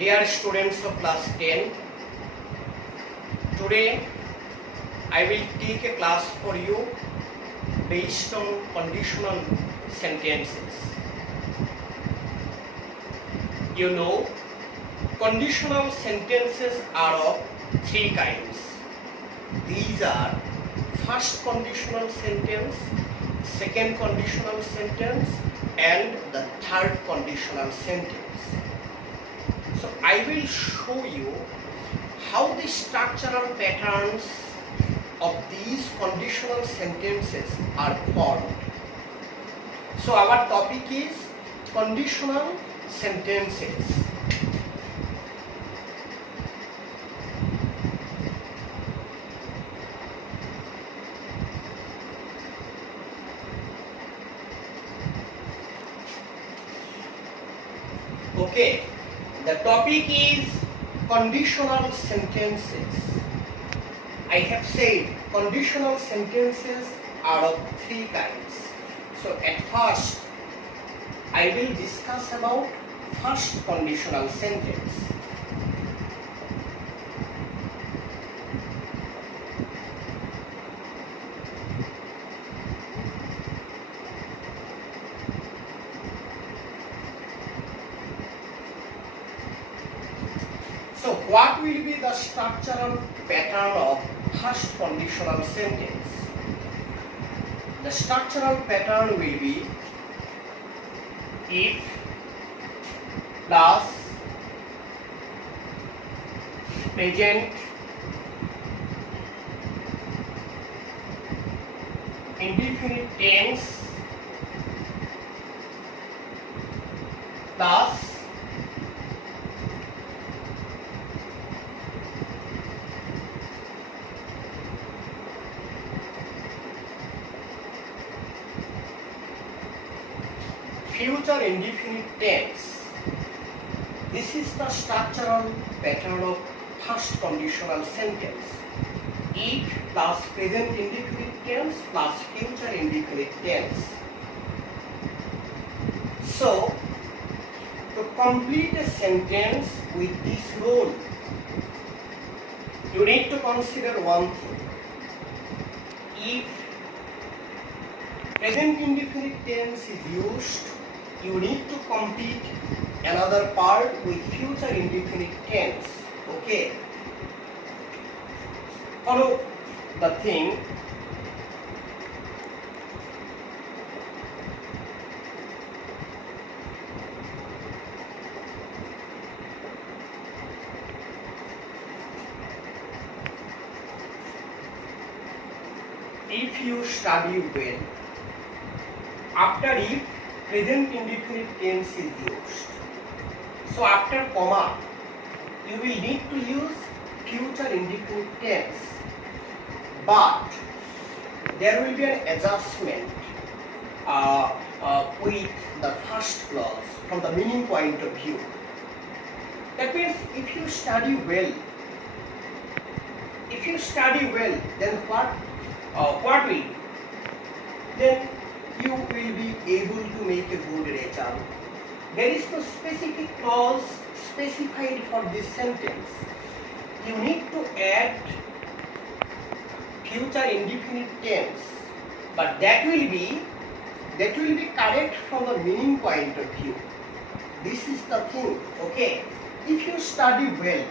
Dear students of class 10, today I will take a class for you based on conditional sentences. You know, conditional sentences are of three kinds. These are first conditional sentence, second conditional sentence, and the third conditional sentence. So I will show you how the structural patterns of these conditional sentences are formed. So our topic is conditional sentences. Okay, the topic is conditional sentences. I have said conditional sentences are of three kinds. So at first, I will discuss about first conditional sentence. So what will be the structural pattern of first conditional sentence? The structural pattern will be if plus present indefinite tense plus future indefinite tense. This is the structural pattern of first conditional sentence. If plus present indefinite tense plus future indefinite tense. So, to complete a sentence with this rule, you need to consider one thing. If present indefinite tense is used, you need to complete another part with future indefinite tense. Okay. Follow the thing. If you study well, after if present indefinite tense is used. So after comma, you will need to use future indefinite tense. But there will be an adjustment with the first clause from the meaning point of view. That means if you study well, then what will be? Then you will be able to make a good result. There is no specific clause specified for this sentence. You need to add future indefinite tense, but that will be correct from the meaning point of view. This is the thing. Okay, if you study well,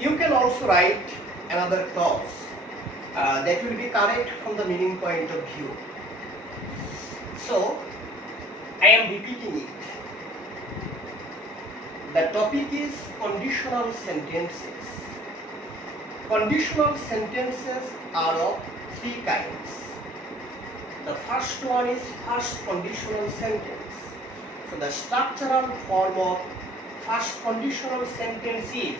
you can also write another clause that will be correct from the meaning point of view. So, I am repeating it. The topic is conditional sentences. Conditional sentences are of three kinds. The first one is first conditional sentence. So, the structural form of first conditional sentence is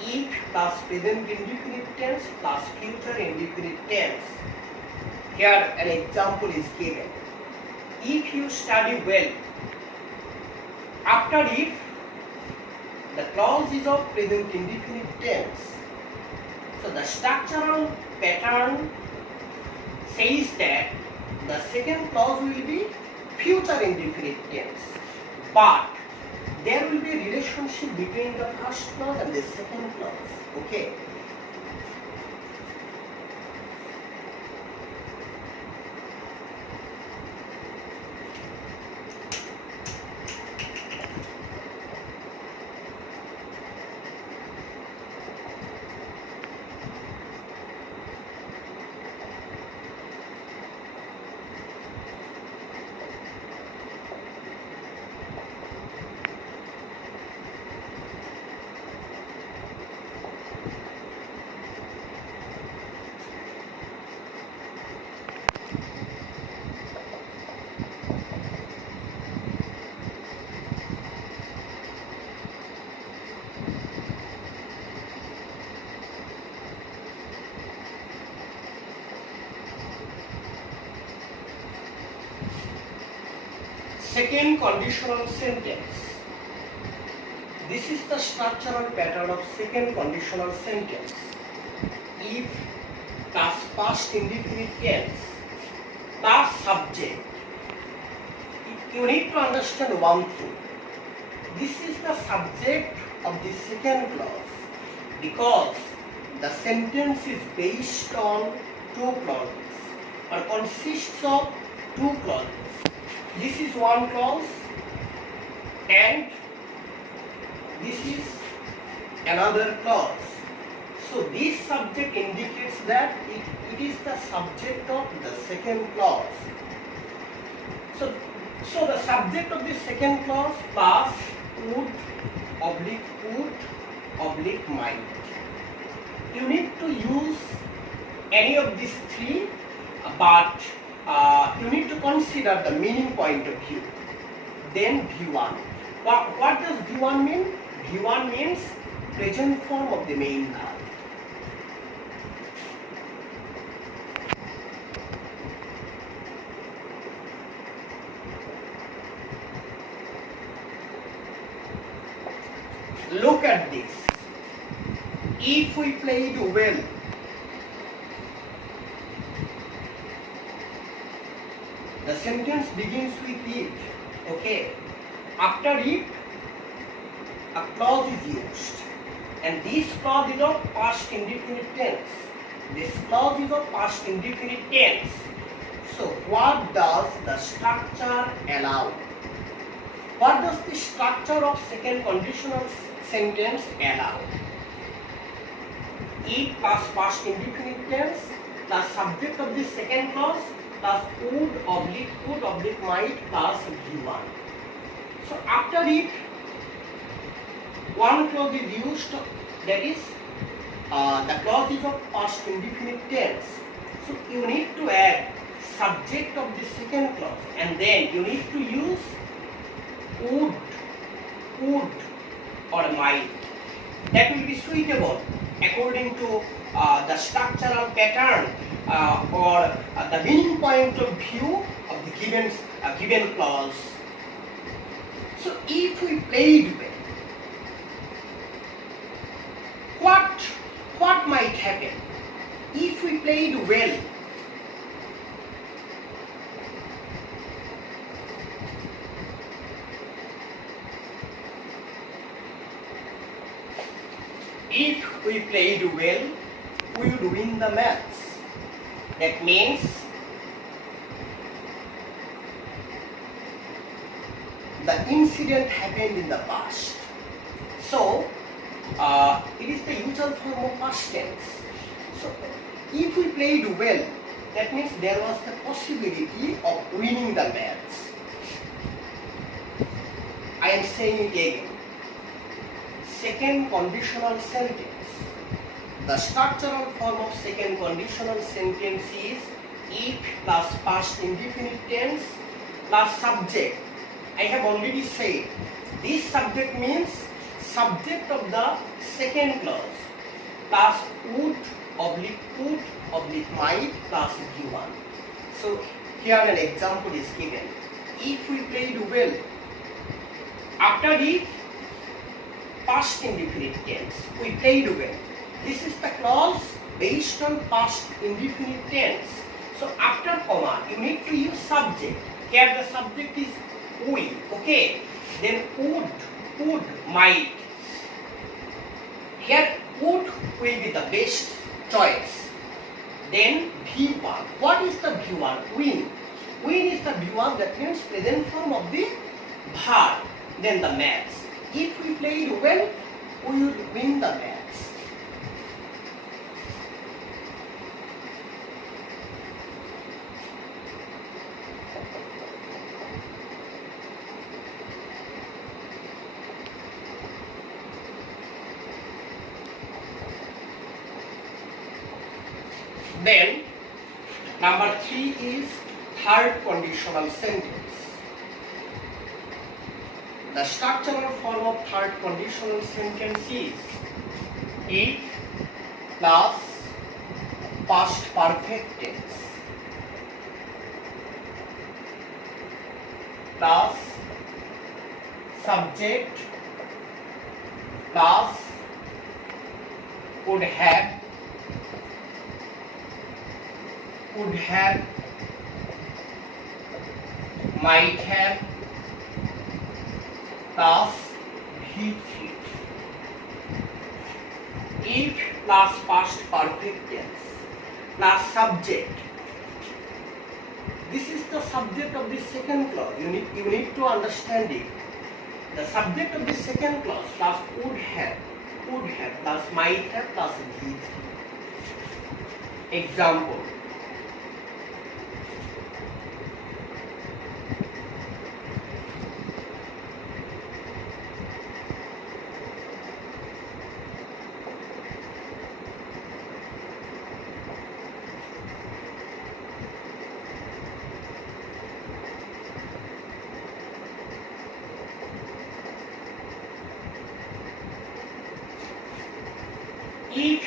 if plus present indefinite tense plus future indefinite tense. Here an example is given. If you study well, after if The clause is of present indefinite tense. So the structural pattern says that the second clause will be future indefinite tense, but there will be a relationship between the first clause and the second clause. Okay. Second conditional sentence. This is the structural pattern of second conditional sentence. If plus past indefinite tense plus subject. You need to understand one thing. This is the subject of the second clause because the sentence is based on two clauses or consists of two clauses. This is one clause and this is another clause. So this subject indicates that it is the subject of the second clause. So the subject of the second clause plus would might. You need to use any of these three, but you need to consider the meaning point of view. Then V1. What does V1 mean? V1 means present form of the main verb. Look at this. If we played well, the sentence begins with if. Okay. After if, a clause is used. And this clause is of past indefinite tense. This clause is of past indefinite tense. So what does the structure allow? What does the structure of second conditional sentence allow? If plus past indefinite tense plus subject of the second clause plus would might plus V1. So after it, one clause is used, that is the clause is of past indefinite tense. So you need to add subject of the second clause and then you need to use would or might. That will be suitable according to the structural pattern or the meaning point of view of the given clause. So if we played well, what might happen? If we played well, if we played well, we would win the match. That means the incident happened in the past. So it is the usual form of past tense. So if we played well, that means there was the possibility of winning the match. I am saying it again. Second conditional sentence. The structural form of second conditional sentence is if plus past indefinite tense plus subject. I have already said this subject means subject of the second clause plus would might plus V1. So here an example is given. If we played well, after if past indefinite tense. We played well. This is the clause based on past indefinite tense. So after comma, you need to use subject. Here the subject is we. Okay. Then would, might. Here would will be the best choice. Then V1. What is the V1? Win. Win is the V1, that means present form of the verb. Then the match. If we played well, we would win the match. Then number 3 is third conditional sentence. The structural form of third conditional sentence is if plus past perfect tense plus subject plus would have, might have, plus V3. If plus past perfect tense plus subject. This is the subject of the second clause. You need to understand it. The subject of the second clause plus would have plus might have plus V3. Example. If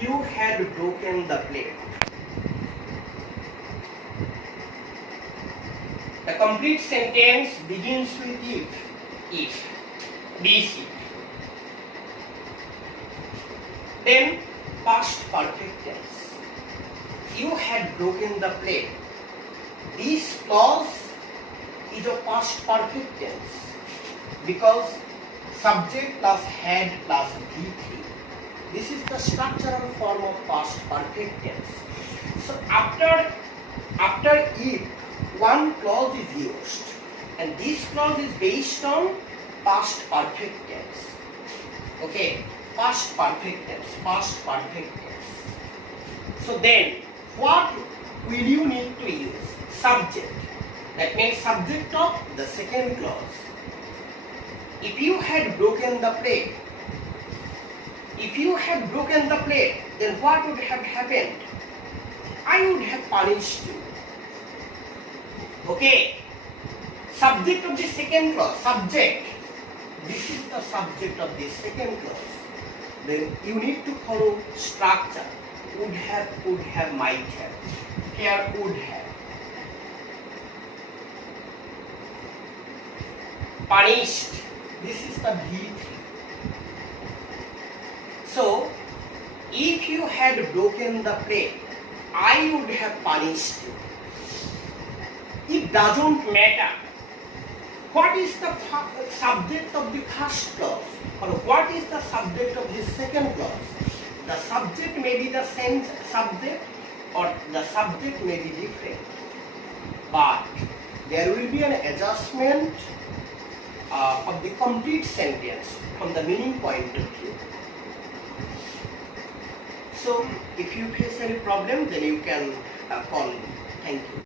you had broken the plate. The complete sentence begins with if, BC. Then past perfect tense. You had broken the plate. This clause is a past perfect tense because subject plus had plus V3. This is the structural form of past perfect tense. So after if, one clause is used, and this clause is based on past perfect tense. Okay, past perfect tense. So then, what will you need to use? Subject. That means subject of the second clause. If you had broken the plate, then what would have happened? I would have punished you. Okay. Subject of the second clause. Subject. This is the subject of the second clause. Then you need to follow structure. Would have, might have. Here would have. Punished. This is the V3. So, if you had broken the plate, I would have punished you. It doesn't matter what is the subject of the first clause or what is the subject of the second clause. The subject may be the same subject or the subject may be different. But there will be an adjustment of the complete sentence from the meaning point of view. So, if you face any problem, then you can call me. Thank you.